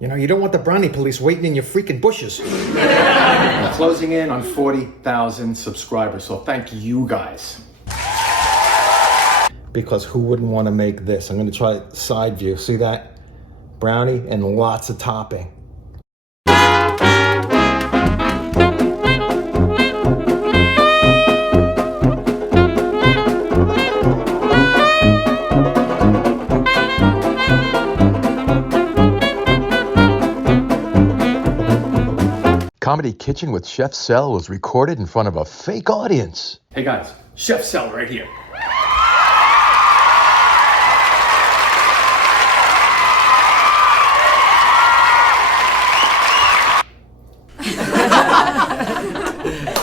You know, you don't want the brownie police waiting in your freaking bushes. We're closing in on 40,000 subscribers, so thank you guys. Because who wouldn't want to make this? I'm going to try side view. See that? Brownie and lots of topping. Comedy Kitchen with Chef Sel was recorded in front of a fake audience. Hey guys, Chef Sel right here.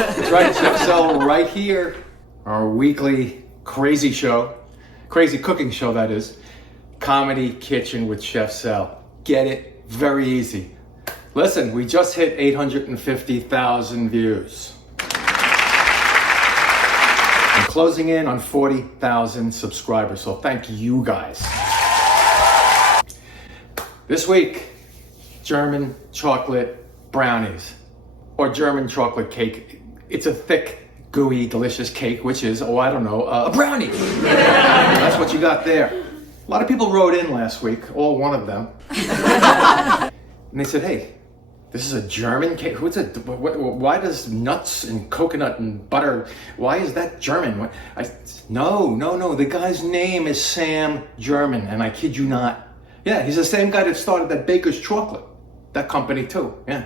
That's right, Chef Sel right here. Our weekly crazy show, crazy cooking show that is. Comedy Kitchen with Chef Sel. Get it? Very easy. Listen, we just hit 850,000 views. I'm closing in on 40,000 subscribers, so thank you guys. This week, German chocolate brownies, or German chocolate cake. It's a thick, gooey, delicious cake, which is, a brownie. That's what you got there. A lot of people wrote in last week, all one of them. And they said, hey, this is a German cake. Why does nuts and coconut and butter, why is that German? No. The guy's name is Sam German, and I kid you not. Yeah, he's the same guy that started that Baker's Chocolate, that company too. Yeah.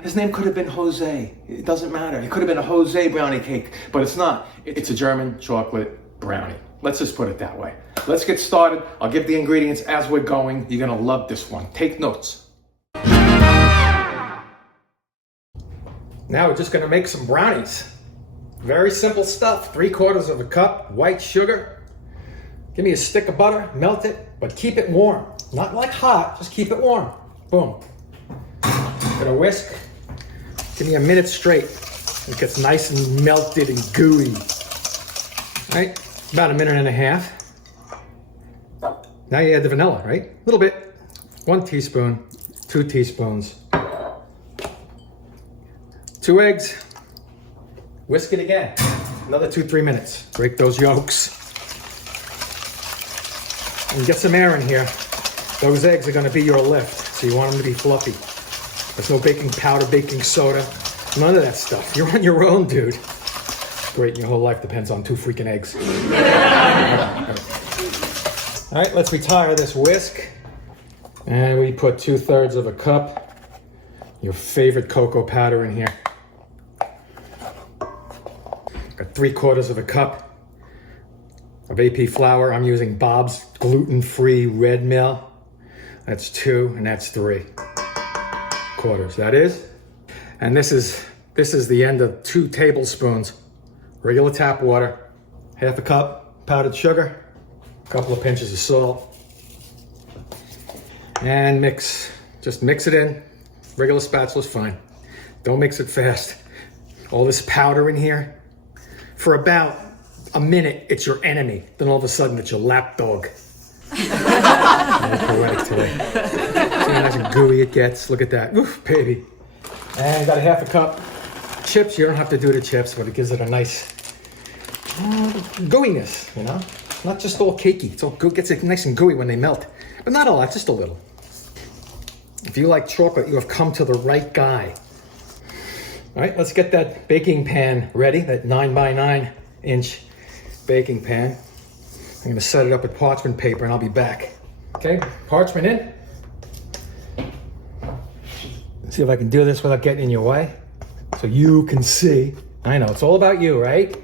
His name could have been Jose. It doesn't matter. It could have been a Jose brownie cake, but it's not. It's a German chocolate brownie. Let's just put it that way. Let's get started. I'll give the ingredients as we're going. You're gonna love this one. Take notes. Now we're just gonna make some brownies. Very simple stuff. 3/4 cup white sugar. Give me a stick of butter, melt it, but keep it warm. Not like hot, just keep it warm. Boom. Gonna whisk. Give me a minute straight. It gets nice and melted and gooey. Right? About a minute and a half. Now you add the vanilla, right? A little bit. 1 teaspoon, 2 teaspoons. 2 eggs. Whisk it again. Another 2-3 minutes. Break those yolks. And get some air in here. Those eggs are gonna be your lift, so you want them to be fluffy. There's no baking powder, baking soda, none of that stuff. You're on your own, dude. Great, your whole life depends on 2 freaking eggs. All right, let's retire this whisk. And we put 2/3 cup, your favorite cocoa powder in here. Got 3/4 cup of AP flour. I'm using Bob's gluten-free red mill. That's 2 and that's 3/4. That is. And this is the end of 2 tablespoons regular tap water, 1/2 cup powdered sugar, a couple of pinches of salt, and mix. Just mix it in. Regular spatula's fine. Don't mix it fast. All this powder in here, for about a minute, it's your enemy. Then all of a sudden, it's your lapdog. Poetic today. See how nice and gooey it gets. Look at that. Oof, baby. And got a 1/2 cup chips. You don't have to do the chips, but it gives it a nice gooiness, you know? Not just all cakey. It's all good. Gets it nice and gooey when they melt. But not a lot, just a little. If you like chocolate, you have come to the right guy. All right, let's get that baking pan ready, that 9x9 inch baking pan. I'm gonna set it up with parchment paper and I'll be back. Okay, parchment in. Let's see if I can do this without getting in your way. So you can see. I know, it's all about you, right?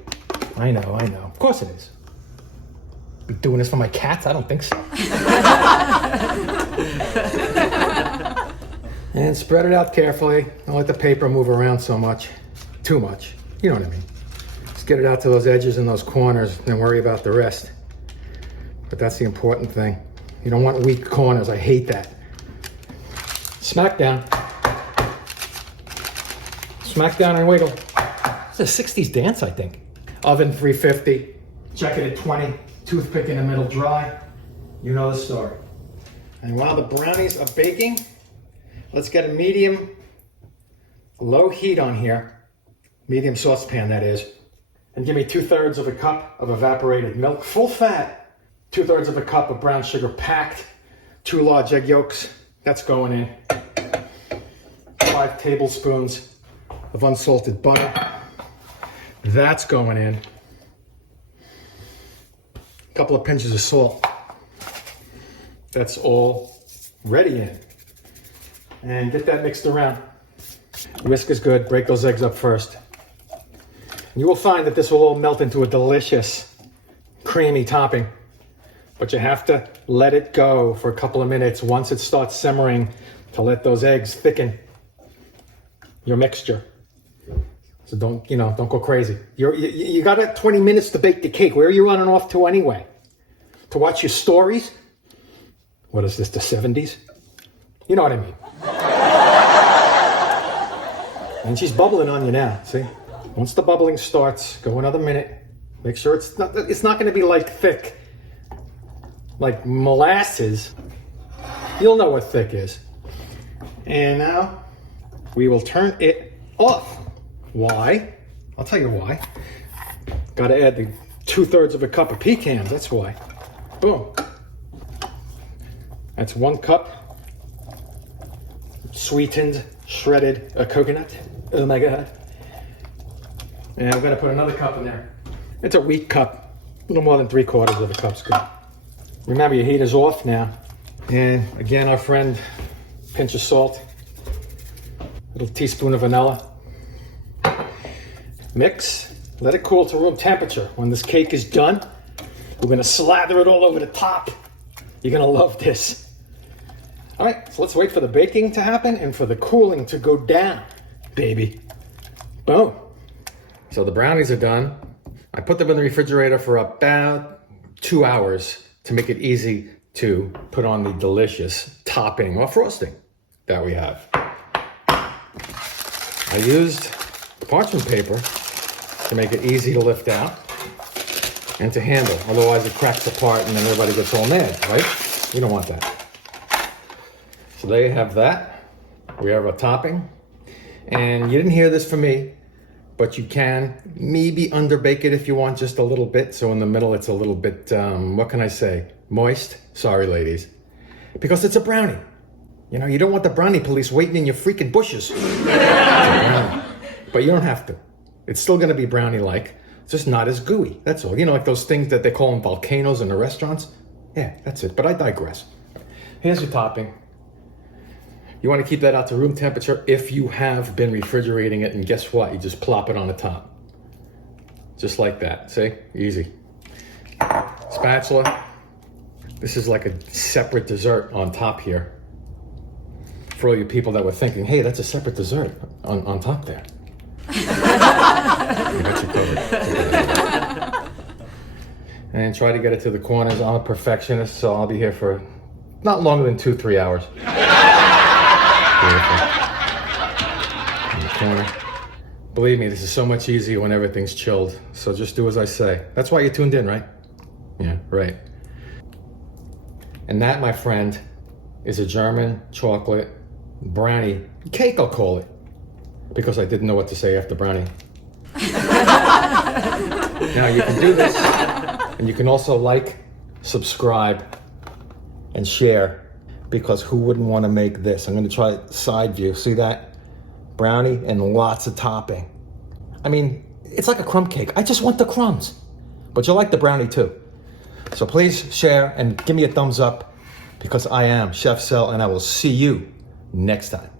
I know. Of course it is. Be doing this for my cats? I don't think so. And spread it out carefully. Don't let the paper move around so much. Too much. You know what I mean. Just get it out to those edges and those corners and worry about the rest. But that's the important thing. You don't want weak corners. I hate that. Smack down. Smack down and wiggle. It's a 60s dance, I think. Oven 350. Check it at 20. Toothpick in the middle dry. You know the story. And while the brownies are baking, let's get a medium, low heat on here. Medium saucepan, that is. And give me 2/3 of a cup of evaporated milk, full fat. 2/3 of a cup of brown sugar packed. 2 large egg yolks, that's going in. 5 tablespoons of unsalted butter, that's going in. A couple of pinches of salt, that's all ready in. And get that mixed around. Whisk is good, break those eggs up first. You will find that this will all melt into a delicious, creamy topping. But you have to let it go for a couple of minutes once it starts simmering to let those eggs thicken your mixture. So don't go crazy. You got 20 minutes to bake the cake. Where are you running off to anyway? To watch your stories? What is this, the 70s? You know what I mean. And she's bubbling on you now, see? Once the bubbling starts, go another minute. Make sure it's not going to be like thick, like molasses. You'll know what thick is. And now we will turn it off. Why? I'll tell you why. Got to add the 2/3 of a cup of pecans, that's why. Boom. That's 1 cup sweetened, shredded coconut. Oh my God. And I'm gonna put another cup in there. It's a weak cup, a little more than 3/4 of a cup's good. Remember, your heat is off now. And again, our friend, pinch of salt, little teaspoon of vanilla. Mix, let it cool to room temperature. When this cake is done, we're gonna slather it all over the top. You're gonna love this. All right, so let's wait for the baking to happen and for the cooling to go down, baby. Boom. So the brownies are done. I put them in the refrigerator for about 2 hours to make it easy to put on the delicious topping or frosting that we have. I used parchment paper to make it easy to lift out and to handle. Otherwise it cracks apart and then everybody gets all mad, right? You don't want that. So there you have that. We have a topping. And you didn't hear this from me, but you can maybe underbake it if you want just a little bit. So in the middle, it's a little bit, what can I say? Moist. Sorry, ladies. Because it's a brownie. You know, you don't want the brownie police waiting in your freaking bushes. But you don't have to. It's still going to be brownie-like. It's just not as gooey. That's all. You know, like those things that they call them volcanoes in the restaurants. Yeah, that's it. But I digress. Here's your topping. You want to keep that out to room temperature if you have been refrigerating it, and guess what? You just plop it on the top. Just like that, see? Easy. Spatula. This is like a separate dessert on top here. For all you people that were thinking, hey, that's a separate dessert on top there. You got you covered. And try to get it to the corners. I'm a perfectionist, so I'll be here for not longer than 2-3 hours. In the corner. Believe me, this is so much easier when everything's chilled. So just do as I say. That's why you tuned in, right? Yeah, right. And that, my friend, is a German chocolate brownie cake, I'll call it. Because I didn't know what to say after brownie. Now you can do this, and you can also like, subscribe, and share. Because who wouldn't want to make this? I'm going to try side view. See that? Brownie and lots of topping. I mean, it's like a crumb cake. I just want the crumbs. But you'll like the brownie too. So please share and give me a thumbs up because I am Chef Sel and I will see you next time.